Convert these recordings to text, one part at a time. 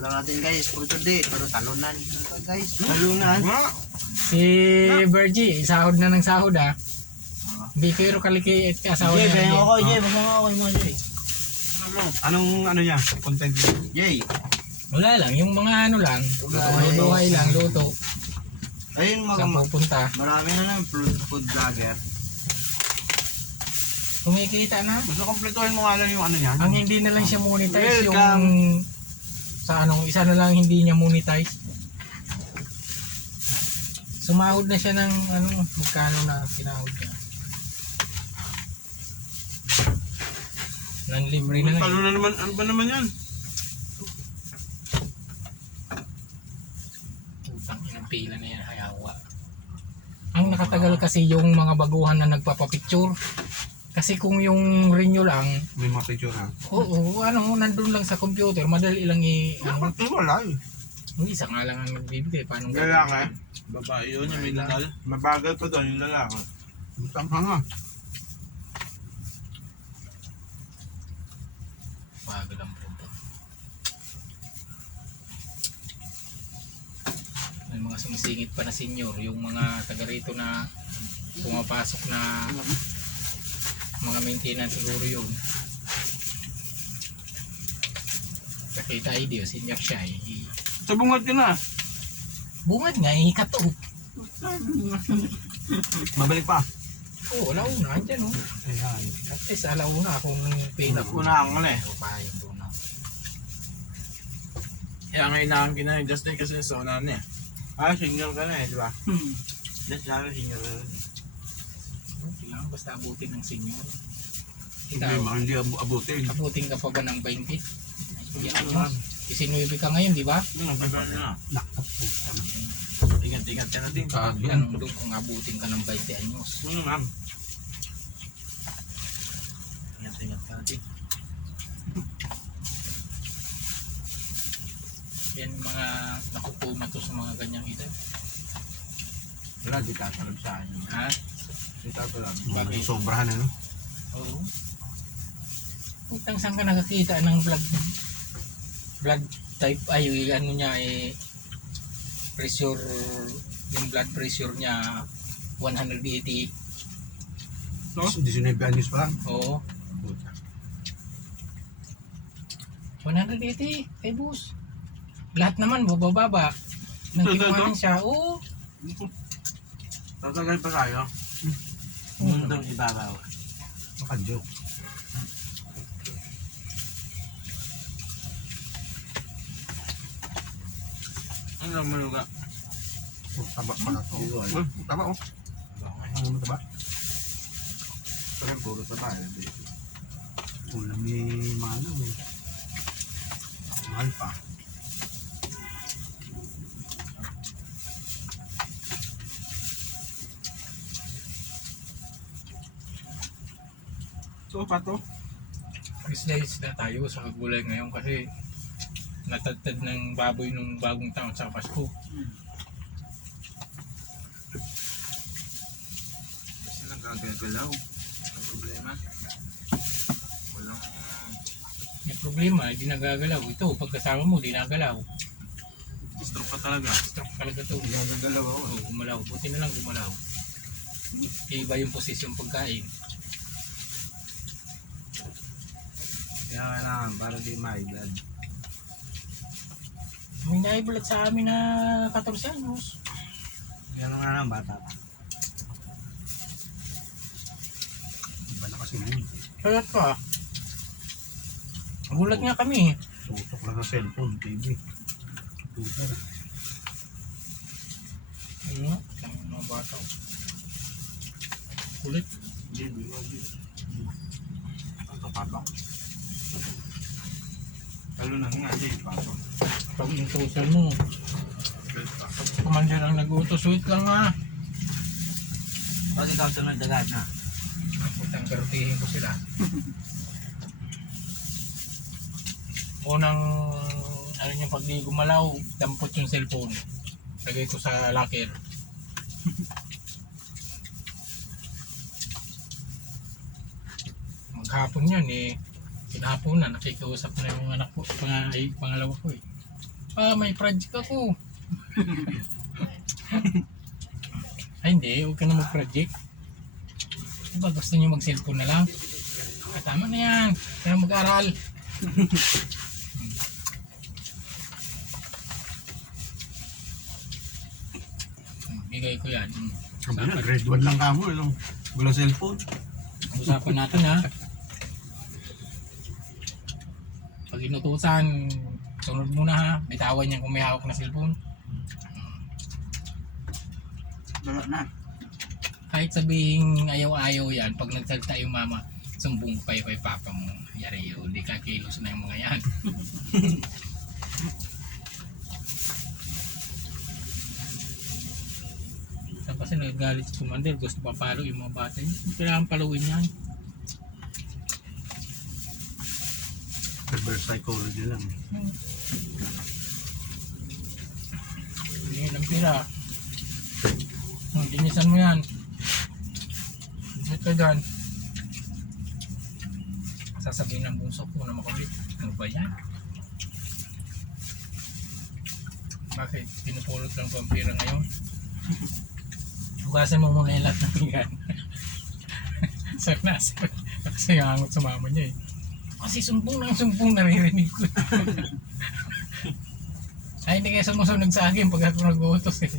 Wala natin guys, for today. Pero talunan. Guys, talunan. Si Virgie, sahod na ng sahod ah. Hindi kayo kaliki at kasawa Jay, niya. bayan ako. Jay, magsama ako mo, Jay. Anong ano niya? Content niya? Jay. Wala lang, yung mga ano lang. Buhay lang, luto. Ayun, Saan pupunta. marami na ng food vlogger. Kumikita na. Gusto kompletuhin mo nga lang yung ano niya. Ang hindi na lang siya monetize, yung Welcome. sa anong isa na lang hindi niya monetize. Sumahod na siya ng ano, magkano na sinahod niya. Nang libre na lang. Talo na naman, ano ba naman yan? Utang inang pila na yan, hayawa. Ang nakatagal kasi yung mga baguhan na nagpapapicture. Kasi kung yung renew lang, May mga picture ha? oo, ano, nandun lang sa computer, madali lang ano, Wala eh. yung isa nga lang ang nagbibigay. Paano Lalaki? Babae yun, yung may lalaki. Mabagal pa doon yung lalaki. Tama nga. Bago lang po ito. May mga sumisingit pa na senior, yung mga taga rito na pumapasok na mga maintenance siguro yun. Kakita ID, senior siya eh. Sa bungad ka na. Bungad nga, ikato. Mabalik pa. Oo, alauna, andyan oh. Ayan. At least alauna akong pina. Unang eh. Payag doon na. Kaya nga inahan ka na Justin kasi sa unahan niya. Senior ka na eh, di ba? That's namin senior ka na. Kailangan basta abutin ng senior. Hindi, Ikaw, hindi abutin. abutin ka pa ba ng 20? Yan mo. Isinuibi ka ngayon, di ba? Nagbiban na. Ingat-ingat ka na din. Yan doon kung abutin ka ng 20 anyos. Ma'am. Ingat-ingat ka na din. Yan yung mga nakukuma to sa mga ganyang edad. Wala, di tatalab sa akin. Ha? Di tatalab. Bakit? Sobrahan ano? Oo. Utang saan ka nakakita ng blood type ay ano niya eh pressure, yung blood pressure niya 180. So? 19 anyos pa lang. Oo. 180 kay boss. Lahat naman bababa. Nang Ito, kinuhanan siya. Oo. Tatagal pa tayo. Mundong ibabaw. Maka-joke. Ano lang maluga? Taba pa na ito. Taba oh. Ano mo taba? Pero puro taba. Ulam ni Mano eh. Mahal pa. So, pato? Isda tayo sa gulay ngayon kasi natagtad ng baboy nung bagong taon sa Pasko. Kasi nagkagalaw. Ang problema. Walang... May problema, hindi nagagalaw. Ito, pagkasama mo, di nagalaw. Stroke pa talaga. Stroke talaga to. Gagalaw ako. Oo, gumalaw. Buti na lang gumalaw. Iba yung posisyon pagkain. Kaya kailangan para di ma-blood. May naibulat sa amin na 14 anos. Yan nga lang bata pa. Iba na kasi ngayon. Kaya ka. Gulat nga kami. Tutok lang sa cellphone, TV. Tutok. Ano? Ang mga bata. Kulit. Pato-pato. Talo na nga, di. Pato. Pag intusan mo. Pag si Commander ang nag-utos, wait lang nga. Pag ikaw sunod agad na. Putang karutihin ko sila. Unang ano yung pag di gumalaw, dampot yung cellphone. Lagay ko sa locker. Maghapon yun eh. Kinahapon na, nakikiusap na yung anak ko, pangalawa ko eh. May project ako. Ay hindi, huwag ka na mag-project. Diba gusto niyo mag-cellphone na lang? Tama na yan, kaya mag-aral. Bigay ko yan. Sabi na, grade 1 lang kamo. Walang cellphone. Usapan natin ha. Pag inutusan, sunod muna ha. Bitawan niya kung may hawak na cellphone. Wala na. Kahit sabihin ayaw-ayaw yan, pag nagsalita yung mama, sumbong pa kay papa mo. Yari yun, di ka kilos na yung mga yan. Tapos nagagalit si Commander, gusto pa palo yung mga bata. Kailangan paluin yan. Reverse psychology lang. Hindi ng pira. Linisan mo yan. Ito dyan. Sasabihin ng bunso ko na makulit. Ano ba yan? Bakit? Pinupulot lang po ang pira ngayon? Hugasan mo muna yung lahat ng pinggan. Sir na, sir. Kasi nangangot sa mama niya eh. Kasi sumbong naririnig ko. Ay, hindi kayo sumusunod sa akin pag ako nag-uutos eh.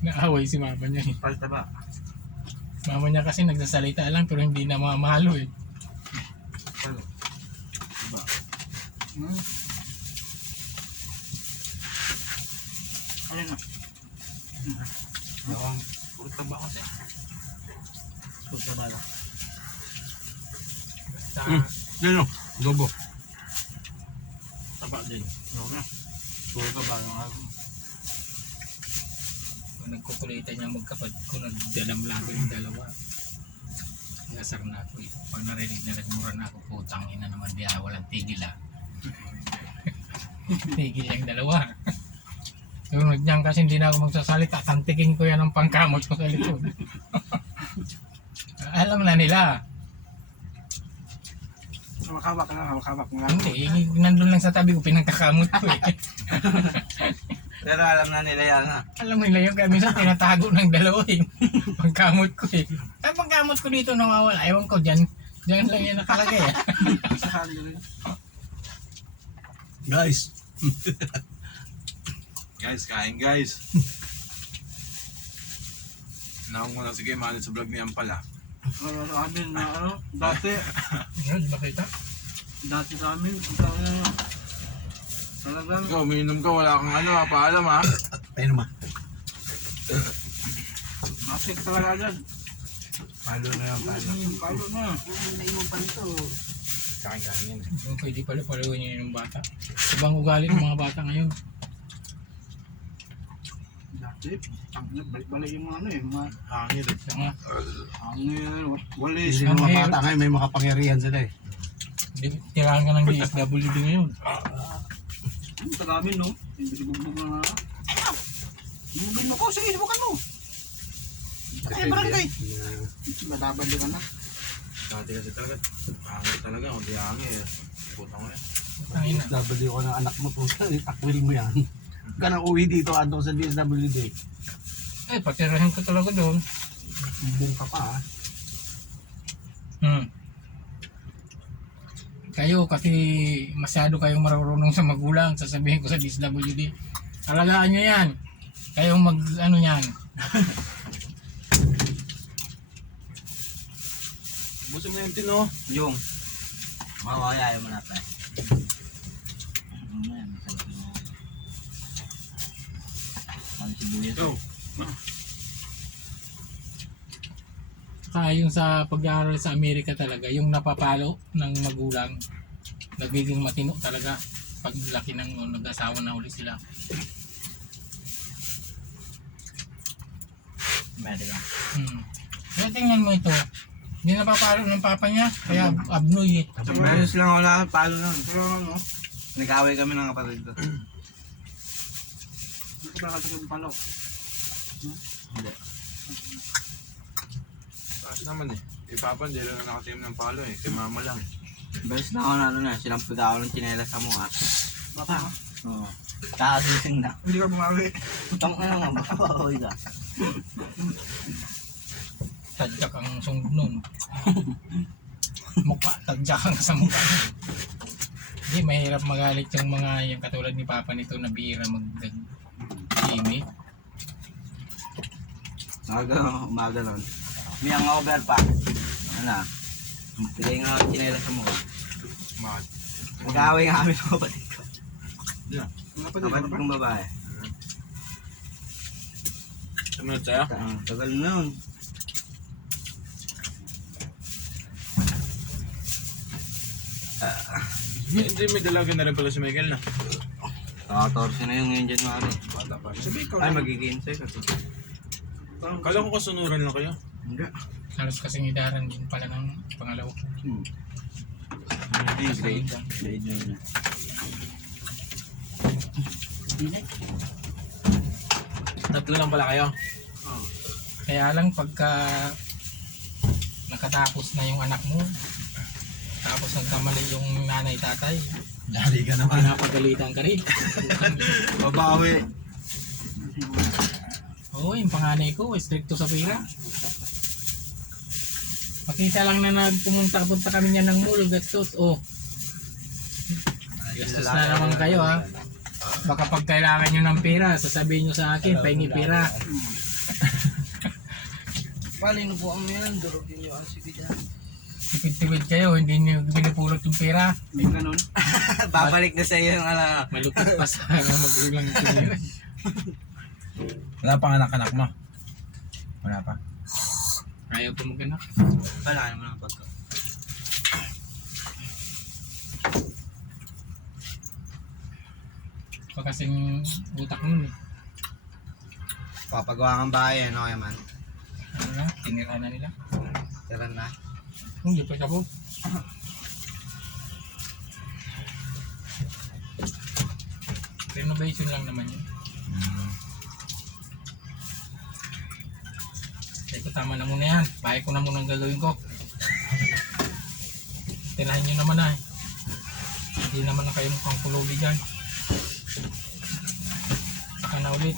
Naaway si mama niya eh. Palta ba? Mama niya kasi nagsasalita lang pero hindi na mamahalo eh. Palta. Diba? Alin na? Bawang puro taba kasi. Puro taba lang. Basta Yan o, lobo. Taba din. Ano na? Puro taba ng ako. kung nagkukulitan niya magkapatid ko, nagdalamlago yung dalawa. Nasar na ako eh. Pag narinig na nagmura na ako, putang ina naman di walang tigil ah. Tigil yung dalawa. Sunod niyan kasi hindi na ako magsasalita, tantikin ko yan ang pangkamot ko sa likod. Alam na nila. Hawak-hawak na, hawak-hawak na. Hindi, nandun lang sa tabi ko, pinangkakamot ko eh. Pero alam na nila yan ha. Alam mo nila yun, kaya minsan tinatago ng dalawa eh. Pangkamot ko eh. Ang pangkamot ko dito nawawala, ewan ko dyan. Dyan lang yan nakalagay eh. Sa handle. Guys. Guys, kain guys. Naong mo na sige, manit sa vlog ni Ampal ah. Sa amin na ano, dati Ano, di ba kita? sa amin, talagang Ikaw, umiinom ka, wala kang ano ha, paalam ha. ayun naman. Masik talaga dyan. Palo na yan, palo. Palo na. Kain-kain yan. Yung pwede pala paluin niya yung bata. Ibang ugali ng mga bata ngayon. Dati, balik-balik yung mga ano eh, mga Hangin. Siya nga, hangin, walis. Ang Yung mga hair. bata ngayon may makapangyarihan sila eh. tirahan ka ng DSWD ngayon. Sa amin no, hindi bugbog na nga. Bugin mo ko, sige, bukan mo. Ay, barangay. Madabad din ka na. Dati kasi talaga, hangin talaga. Kung di hangin, putang na yan. Ang ina. DSWD ko ng anak mo po, takwil mo yan. Ka nang uwi dito, andong sa DSWD. Eh, patirahin ko talaga doon. Bubong ka pa ha. Kayo kasi masyado kayong marunong sa magulang, sasabihin ko sa DSWD. Alagaan nyo yan. Kayong mag ano yan. Busog na yung tino. Yung. Mawaya mo na tayo. Ano sibuyas? Go. Saka yung sa pag-aaral sa Amerika talaga, yung napapalo ng magulang, nagiging matino talaga pag laki ng nag-asawa na ulit sila. Meron lang. Kaya tingnan mo ito, hindi napapalo ng papa niya, kaya abnoy eh. Meron lang wala, palo nun. Pero ano, Nag-away kami ng kapatid ko. dito ba kasi yung palo? Hindi. Taas naman eh. Kay Papa, hindi lang nakatim ng palo eh. Kay Mama lang. Beses na ako na ano na, sinampod ako ng tsinelas sa mukha. Baka. Oo. Kakagising na. Hindi ka bumawi. Tang ano nga, babahoy ka. Tadyak ang sungod nun. Mukha, tadyak ang sa mukha. Hindi, mahirap magalit yung mga yung katulad ni Papa nito na bihira mag-gimmick. Umaga lang. May ang over pa. Ano? Pagay nga ako tsinelas sa mukha. Bakit? Mag-away nga kami ng kapatid ko. Kapatid Kapatid kong babae. Sumunod sa'yo? Tagal na yun. Hindi, may dalaga na rin pala si Michael na. 14 na yung ngayon January. Bata pa. Sabi ko. Ay, magiging kasi. Kala ko kasunuran lang kayo. Hindi. Halos kasing idaran din pala ng pangalawa. Hindi, grade. Grade yun. Tatlo lang pala kayo. Kaya lang pagka nakatapos na yung anak mo, tapos nagkamali yung nanay tatay, Dali ka pinapagalitan ka rin. Babawi. Oo, yung panganay ko, stricto sa pera. Makita lang na nagpumunta-punta kami niya ng mall, gastos. Oh, gastos na naman kayo ha. Baka pag kailangan nyo ng pera, sasabihin nyo sa akin, pahingi pera. Paling po ang yan, durutin nyo ang sige dyan. Tipid-tipid kayo, hindi nyo pinupulot yung pera. May ganun. Babalik na sa iyo yung ala. Malupit pa sa magulang yung pera. Wala pang anak-anak mo? Wala pa. Ayaw pa mag-anak. Wala naman ang pagka. Pa kasing utak nun eh. Papagawa ng bahay, ano kaya man? Ano na, tinira na nila. Tara na. Hindi pa po. Renovation lang naman yun. Kaya ko tama na muna yan. Bahay ko na muna ang gagawin ko. Tirahin nyo naman na. Hindi naman na kayo mukhang kulobi dyan. Saka na ulit.